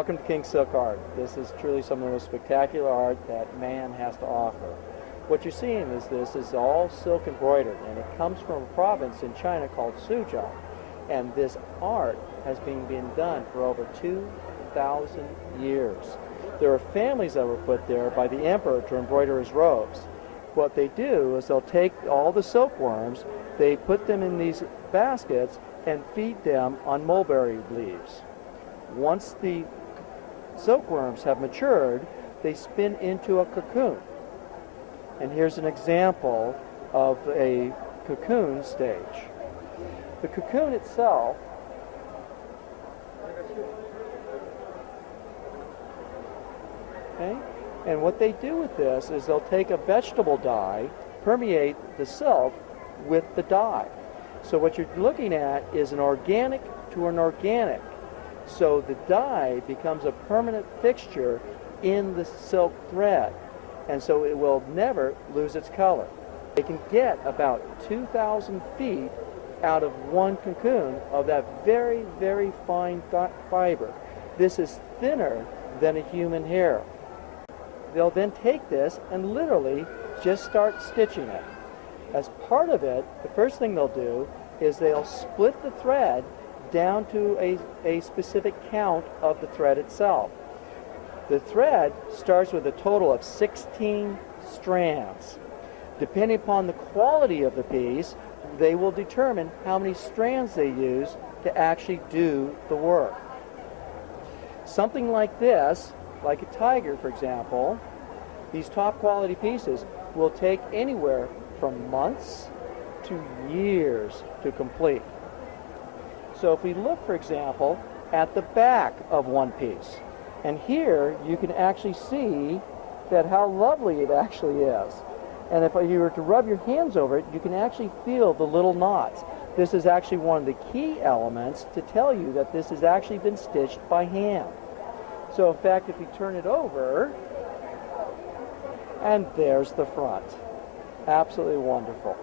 Welcome to King Silk Art. This is truly some of the most spectacular art that man has to offer. What you're seeing is this is all silk embroidered, and it comes from a province in China called Suzhou. And this art has been being done for over 2,000 years. There are families that were put there by the emperor to embroider his robes. What they do is they'll take all the silkworms, they put them in these baskets and feed them on mulberry leaves. Once the silkworms have matured, they spin into a cocoon. And here's an example of a cocoon stage. The cocoon itself and what they do with this is they'll take a vegetable dye, permeate the silk with the dye. So what you're looking at is an organic to an organic. So the dye becomes a permanent fixture in the silk thread, and so it will never lose its color. They can get about 2,000 feet out of one cocoon of that very, very fine fiber. This is thinner than a human hair. They'll then take this and literally just start stitching it. As part of it, the first thing they'll do is they'll split the thread down to a specific count of the thread itself. The thread starts with a total of 16 strands. Depending upon the quality of the piece, they will determine how many strands they use to actually do the work. Something like this, like a tiger for example, these top quality pieces will take anywhere from months to years to complete. So if we look, for example, at the back of one piece, and here you can actually see that how lovely it actually is. And if you were to rub your hands over it, you can actually feel the little knots. This is actually one of the key elements to tell you that this has actually been stitched by hand. So in fact, if you turn it over, and there's the front. Absolutely wonderful.